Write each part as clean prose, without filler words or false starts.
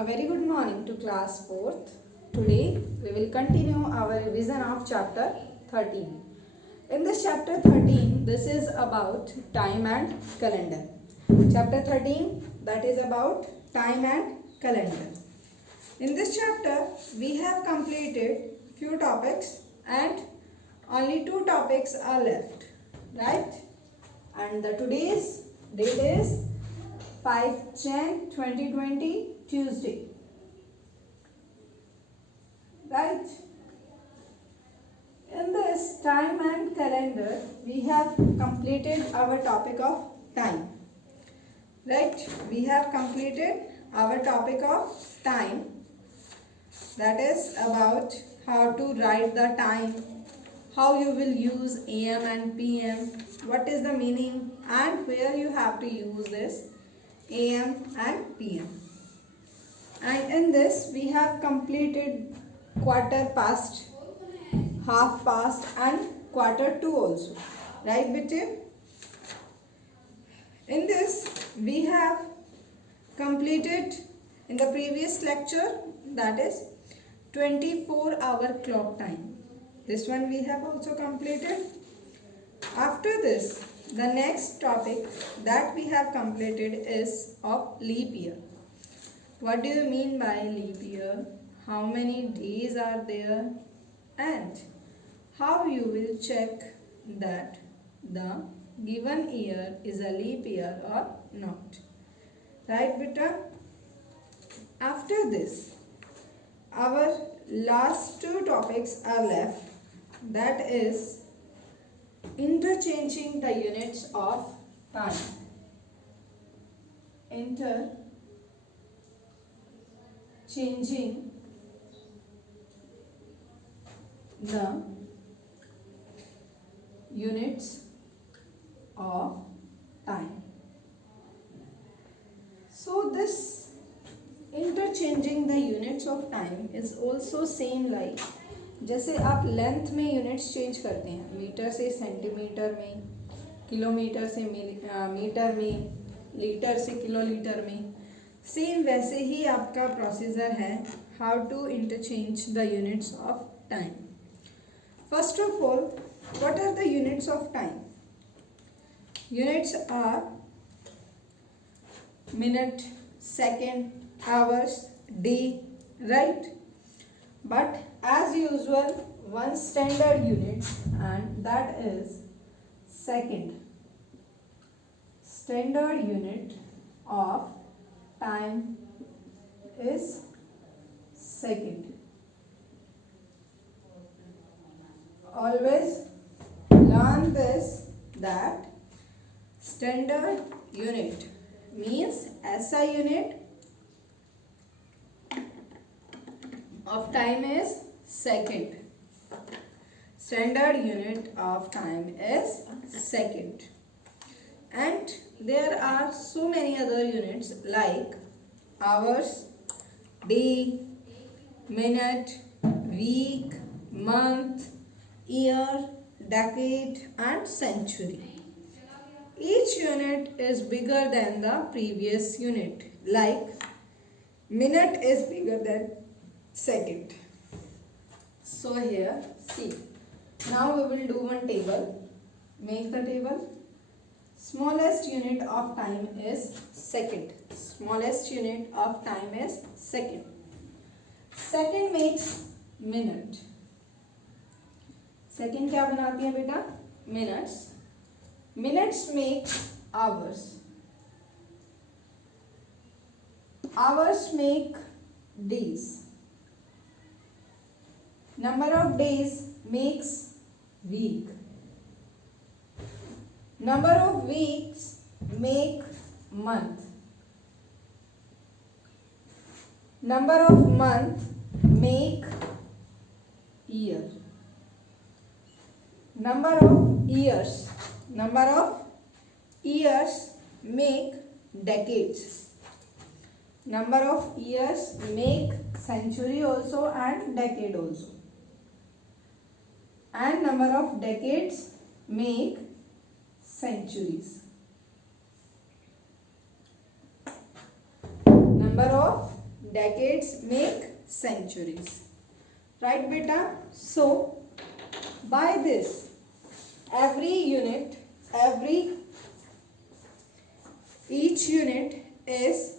A very good morning to class 4th. Today we will continue our revision of chapter 13. In this chapter 13, this is about time and calendar. Chapter 13, that is about time and calendar. In this chapter, we have completed few topics and only 2 topics are left, right? And the today's date is 5/10/2020, Tuesday, right? In this time and calendar, we have completed our topic of time, right? We have completed our topic of time, that is about how to write the time, how you will use AM and PM, what is the meaning and where you have to use this AM and PM. And in this we have completed quarter past, half past and quarter to also, right bete? In this we have completed in the previous lecture, that is 24-hour clock time. This one we have also completed. After this, the next topic that we have completed is of leap year. What do you mean by leap year? How many days are there? And how you will check that the given year is a leap year or not. Right, beta? After this, our last 2 topics are left, that is interchanging the units of time. Interchanging the units of time. So this interchanging the units of time is also same like जैसे आप length में units change करते हैं, metre से centimetre में, kilometre से metre में, litre से किलोलीटर में, सेम वैसे ही आपका प्रोसीजर है how to interchange the units of time. First of all, what are the units of time? Units are minute, second, hours, day, right? But as usual, one standard unit, and that is second. Standard unit of time is second. Always learn this, that standard unit means SI unit of time is second. Standard unit of time is second. And there are so many other units like hours, day, minute, week, month, year, decade and century. Each unit is bigger than the previous unit. Like minute is bigger than second. So here, see, now we will do one table. Make the table. Smallest unit of time is second. Smallest unit of time is second. Second makes minute. Second क्या बनाती है बेटा? Minutes. Minutes make hours. Hours make days. Number of days makes week. Number of weeks make month. Number of month make year. Number of years make decades. Number of years make century also and decade also. And number of decades make centuries. Number of decades make centuries. Right, beta? So, by this, each unit is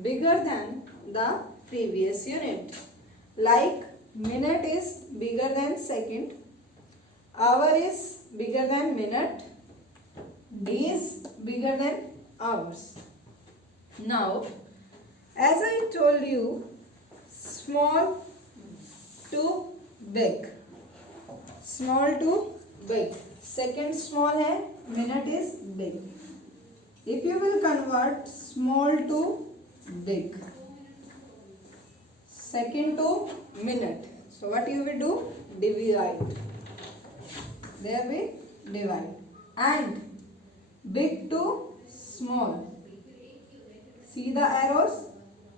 bigger than the previous unit. Like minute is bigger than second, hour is bigger than minute, days bigger than hours. Now, as I told you, small to big, small to big. Second small है, minute is big. If you will convert small to big, second to minute, so what you will do? Divide. There we divide. And big to small. See the arrows?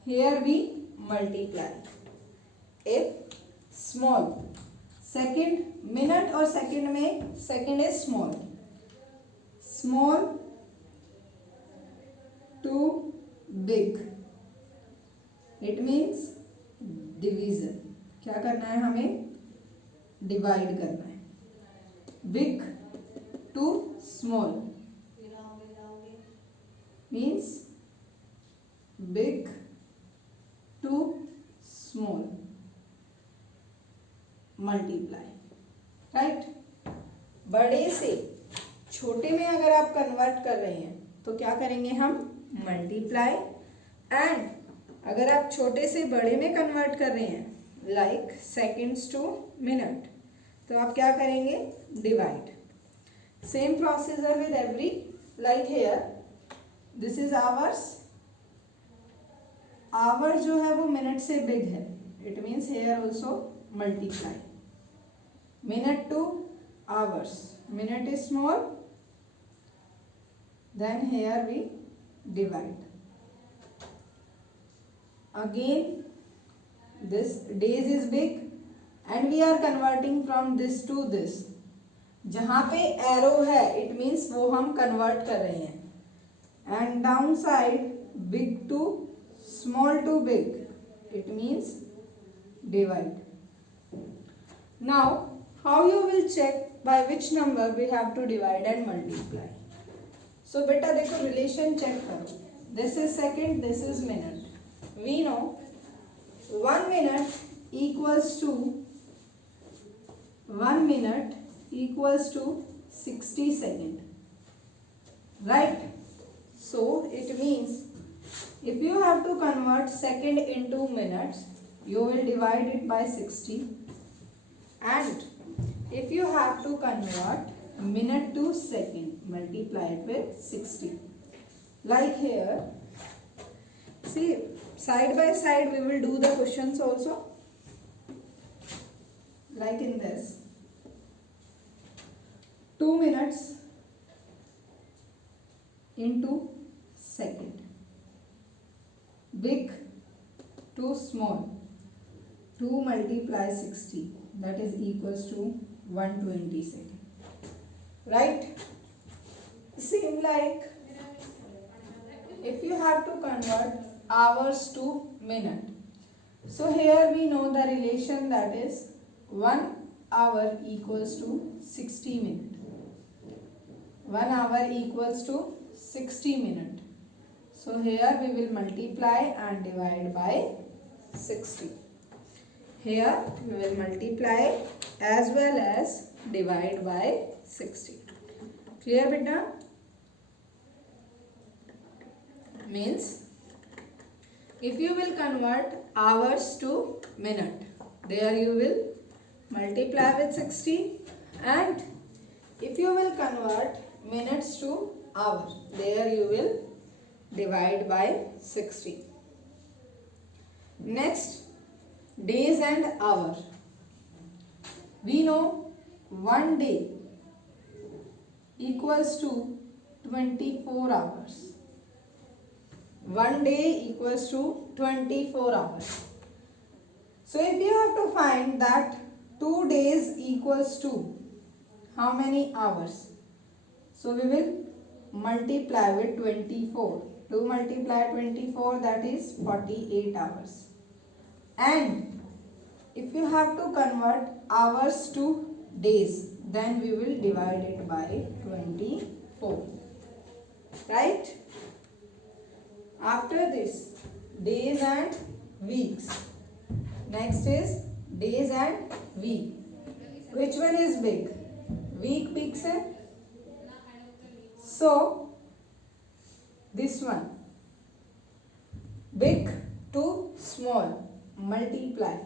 Here we multiply. If small, second minute or second में second is small. Small to big. It means division. क्या करना है हमें? Divide करना है. Big to small means big to small. Multiply. Right? बड़े से छोटे में अगर आप कन्वर्ट कर रहे हैं तो क्या करेंगे हम? मल्टीप्लाई. एंड अगर आप छोटे से बड़े में कन्वर्ट कर रहे हैं लाइक सेकेंड्स टू मिनट तो आप क्या करेंगे? Divide. Same procedure with every. Like here this is hours. Hour जो है वो मिनट से बिग है. It means here also multiply. Minute to hours. Minute is small. Then here we divide. Again this days is big and we are converting from this to this. जहाँ पे arrow है it means वो हम convert कर रहे हैं. And downside big to small to big it means divide. Now how you will check by which number we have to divide and multiply? So बेटा देखो रिलेशन चेक करो. This is second, this is minute. We know 1 minute equals to 60 seconds. Right? So it means if you have to convert second into minutes, you will divide it by 60. And if you have to convert minute to second, multiply it with 60. Like here, see side by side we will do the questions also. Like in this, 2 minutes into second, big to small, 2 multiply 60, that is equals to 120 seconds. Right? Same like if you have to convert hours to minute. So here we know the relation, that is 1 hour equals to 60 minutes. 1 hour equals to 60 minutes. So here we will multiply and divide by 60. Here we will multiply as well as divide by 60. Clear beta? Means if you will convert hours to minute, there you will multiply with 60, and if you will convert minutes to hour, there you will divide by 60. Next, days and hour. We know 1 day equals to 24 hours. 1 day equals to 24 hours. So if you have to find that 2 days equals to how many hours? So we will multiply with 24. 2 multiply 24, that is 48 hours. And if you have to convert hours to days, then we will divide it by 24. Right? After this, days and weeks. Next is days and week. Which one is big? Week big se? So, this one. Big to small. Multiply.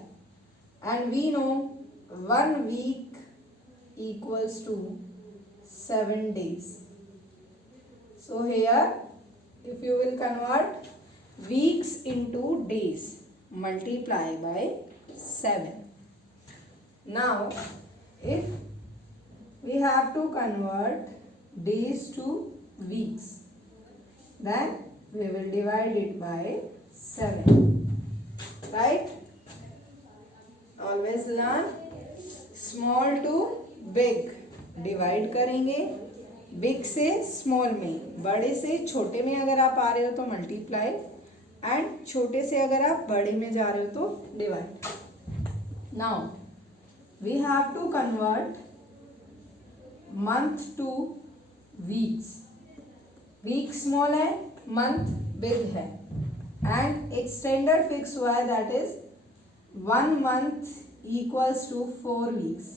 And we know 1 week equals to 7 days. So here, if you will convert weeks into days, multiply by 7. Now, if we have to convert days to weeks, then we will divide it by 7. Right? Always learn small to big. Divide करेंगे big से small में, बड़े से छोटे में अगर आप आ रहे हो तो मल्टीप्लाई, एंड छोटे से अगर आप बड़े में जा रहे हो तो divide. Now we have to convert month to weeks. Week small है, मंथ बिग है, एंड एक स्टैंडर्ड फिक्स हुआ है, that is 1 month equals to 4 weeks.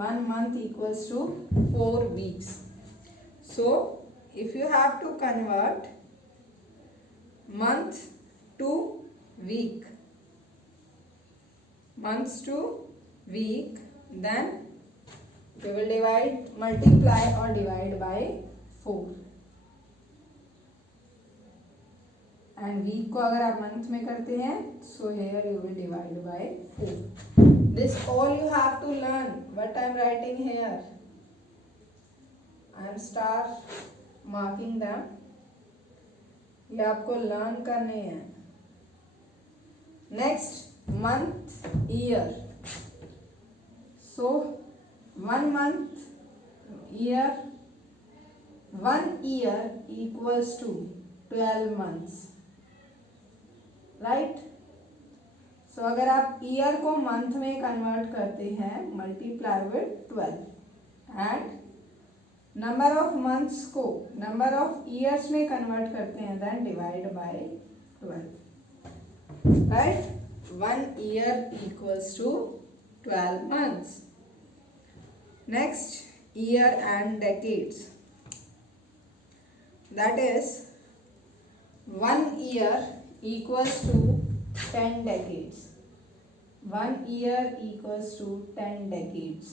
1 month equals to 4 weeks. So, if you have to convert month to week, months to week, then we will multiply or divide by 4. And week को अगर आप month में करते हैं, so here you will divide by 4. This all you have to learn. What I am writing here, I am star marking them. ये आपको learn करने हैं. Next month year. So 1 month year, 1 year equals to 12 months. Right? So अगर आप year को month में convert करते हैं, multiply with 12, and number of months को नंबर ऑफ ईयर्स में कन्वर्ट करते हैं, then divide by 12. Right? 1 year equals to 12 months. Next, year and decades. That is 1 year equals to 10 decades. 1 year equals to 10 decades.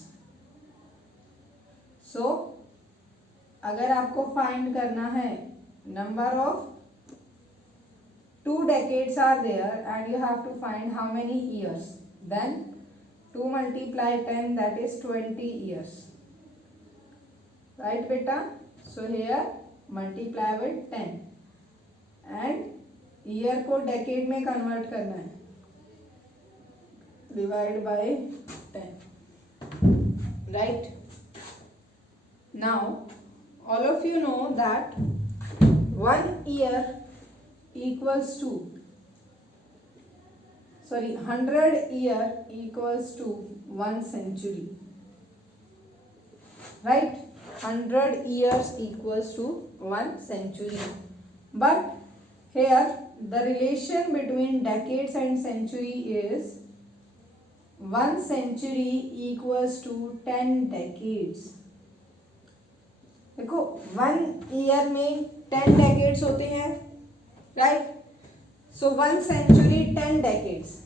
So, अगर आपको find करना है number of 2 decades are there and you have to find how many years, then 2 multiply 10, that is 20 years. Right beta? So here multiply with 10 and year को decade में convert करना है, divide by 10. Right? Now all of you know that 1 year equals to 100 year equals to 1 century. Right? 100 years equals to 1 century. But here the relation between decades and century is 1 century equals to 10 decades. देखो 1 year में 10 decades होते हैं, right? So 1 century 10 decades.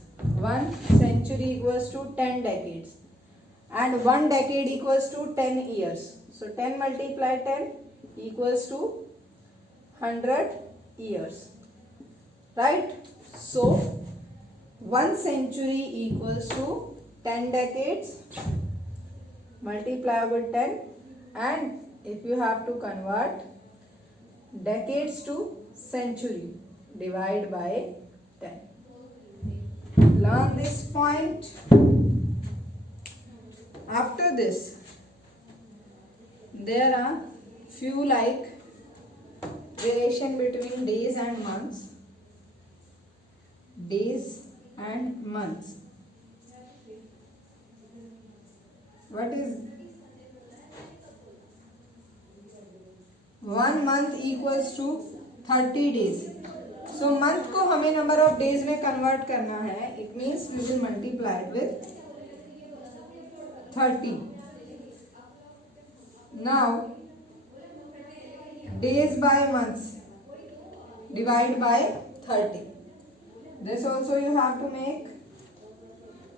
1 century equals to 10 decades, and 1 decade equals to 10 years. So 10 multiply 10 equals to 100 years. Right? So 1 century equals to 10 decades, multiply with 10, and if you have to convert decades to century, divide by 10. Learn this point. After this, there are few like relation between days and months. days and months. What is 1 month equals to 30 days. So month को हमें number of days में convert करना है. It means we will multiply it with 30. Now days by months, divide by 30. This also you have to make.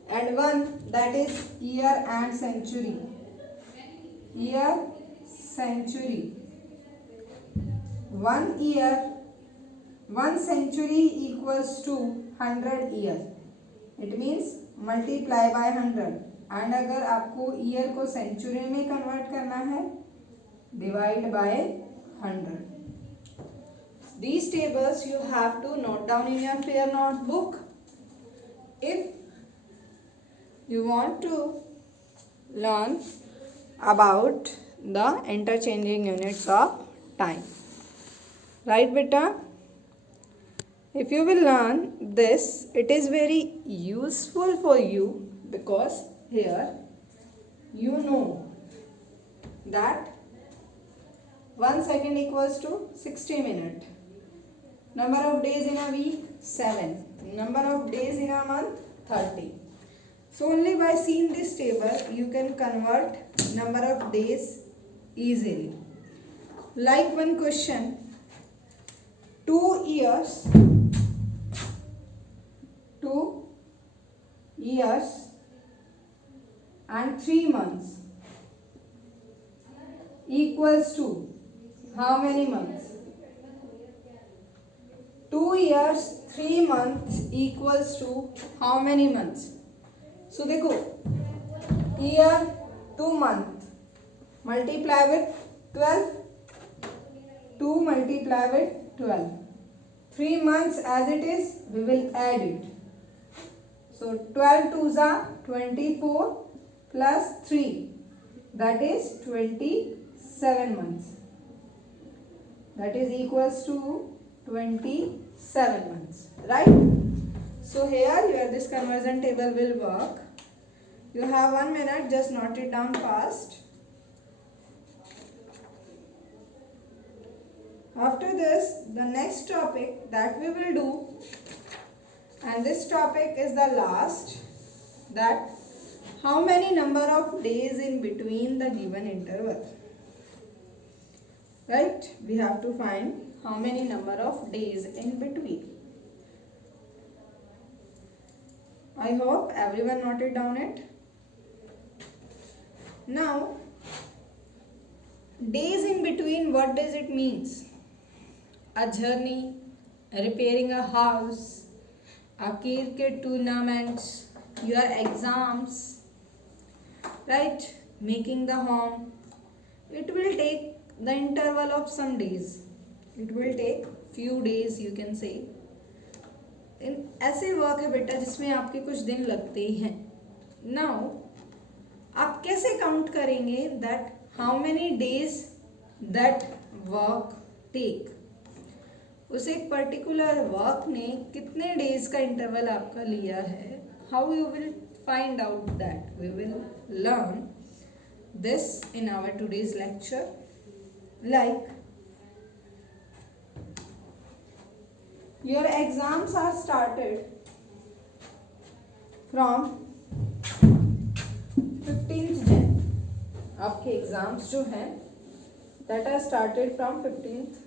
And one, that is year and century. Year, century. 1 year, 1 century equals to 100 years. It means multiply by 100. And अगर आपको year को century में convert करना है, divide by 100. These tables you have to note down in your fair notebook. If you want to learn about the interchanging units of time. Right, beta? If you will learn this, it is very useful for you because here you know that 1 second equals to 60 minutes. Number of days in a week, 7. Number of days in a month, 30. So only by seeing this table, you can convert number of days easily. Like one question, 2 years and 3 months equals to how many months? 2 years, 3 months equals to how many months? So देखो, year, 2 month, multiply with 12, 2 multiply with 12. 3 months as it is, we will add it. So 12 twos are 24 plus 3, that is 27 months. That is equals to 27 months, right? So here this conversion table will work. You have 1 minute, just note it down fast. After this, the next topic that we will do, and this topic is the last, that how many number of days in between the given interval. Right? We have to find how many number of days in between. I hope everyone noted down it. Now, days in between, what does it means? A journey, repairing a house, a cricket tournaments, your exams, right? Making the home. It will take the interval of some days. It will take few days, you can say. ऐसे work है बेटा जिसमें आपके कुछ दिन लगते ही हैं. Now, आप कैसे काउंट करेंगे that how many days that work take? उस एक पर्टिकुलर वर्क ने कितने डेज का इंटरवल आपका लिया है? How you will find out that? We will learn this in our today's lecture. Like, your exams are started from 15th Jan. आपके exams जो हैं that are started from 15th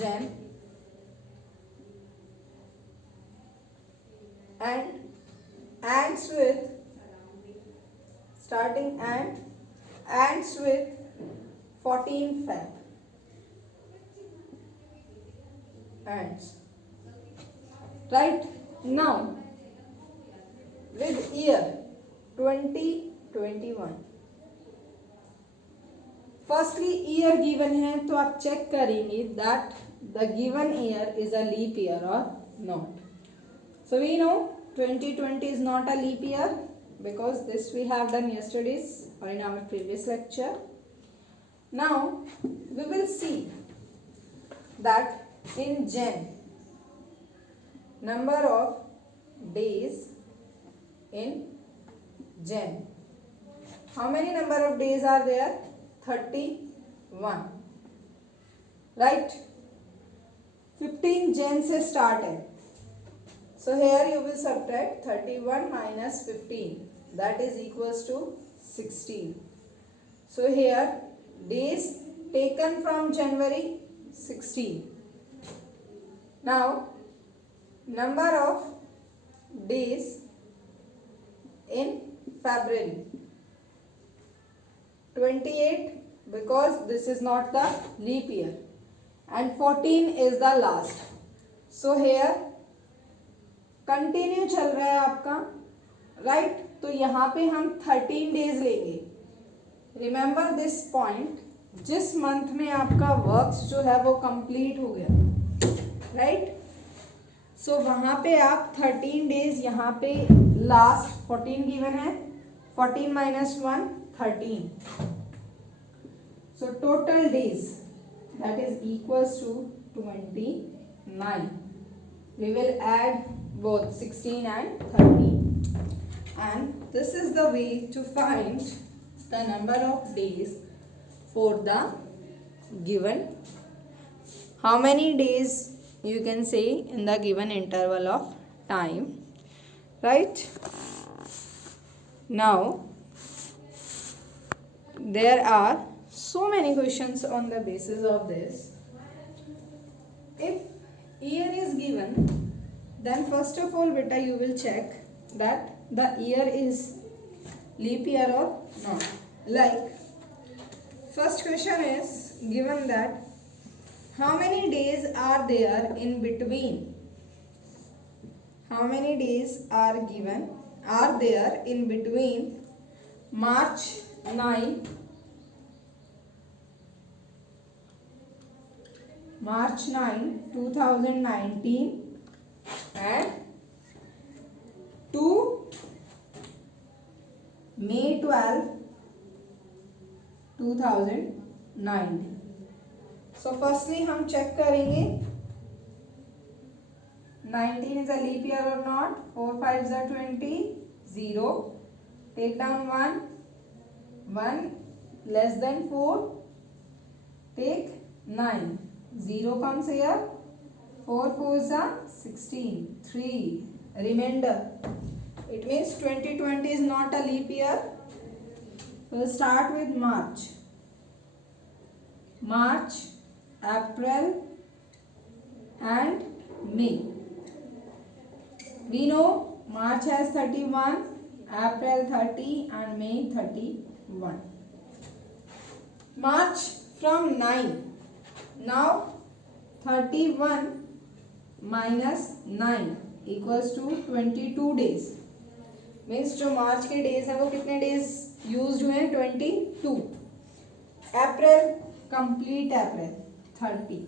Jan and ends with starting and ends with 14th Feb. Ends. Right now, with year 2021. Firstly, year given है तो आप check करेंगे that the given year is a leap year or not. So we know 2020 is not a leap year because this we have done yesterday's or in our previous lecture. Now we will see that in Jan, number of days in Jan. How many number of days are there? 31. Right? 15 Jan से start है. So here you will subtract 31 minus 15. That is equals to 16. So here days taken from January 16. Now number of days in February 28 because this is not the leap year and 14 is the last. So here continue चल रहा है आपका right तो यहाँ पे हम 13 days लेंगे. Remember this point, जिस मंथ में आपका वर्क्स जो है वो कंप्लीट हो गया राइट सो वहाँ पे आप 13 डेज यहाँ पे लास्ट 14 गिवन है 14 minus 1 13 so total days that is equals to 29. We will add both 16 and 13 and this is the way to find the number of days for the given. How many days you can say in the given interval of time, right? Now there are so many questions on the basis of this. If year is given, then first of all beta you will check that the year is leap year or not. Like first question is given that how many days are there in between, how many days are there in between March 9 2019 and to May 12 2019. So firstly हम check करेंगे 19 is a leap year or not. 4 5 are 20. 0. Take down 1. 1 less than 4. Take 9. 0 comes here. 4 4s are 16. 3. Remainder. It means 2020 is not a leap year. We'll start with March. March, April and May. We know March has 31, April 30 and May 31. March from 9. Now 31 minus 9 equals to 22 days. Means जो मार्च के days हैं वो कितने days use हुए हैं 22. April complete April 30.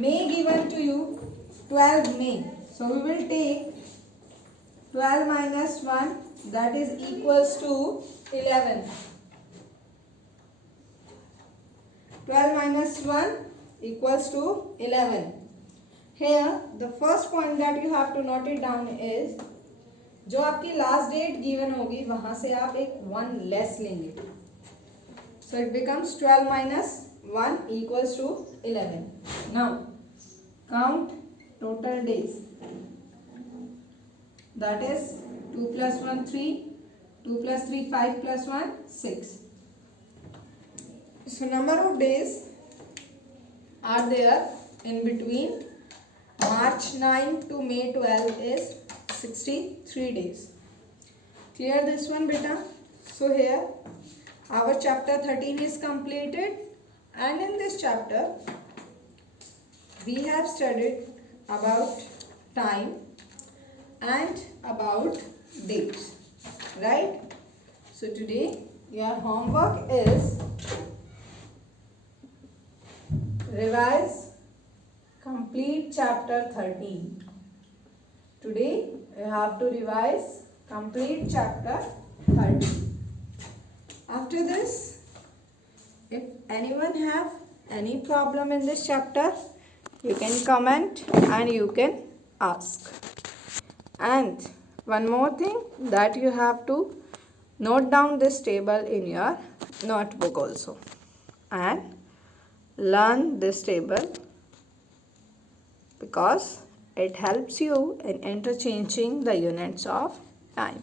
May given to you 12 May. So we will take 12 minus 1 that is equals to 11. 12 minus 1 equals to 11. Here the first point that you have to note it down is जो आपकी last date given होगी वहां से आप एक 1 less लेंगे. So it becomes 12 minus 1 equals to 11. Now count total days. That is 2 plus 1 3, 2 plus 3 5 plus 1 6. So number of days are there in between March 9 to May 12 is 63 days. Clear this one beta? So here our chapter 13 is completed and in this chapter we have studied about time and about dates, right? So today your homework is revise complete chapter 13. Today you have to revise complete chapter 13. After this, if anyone have any problem in this chapter, you can comment and you can ask. And one more thing, that you have to note down this table in your notebook also and learn this table, because it helps you in interchanging the units of time.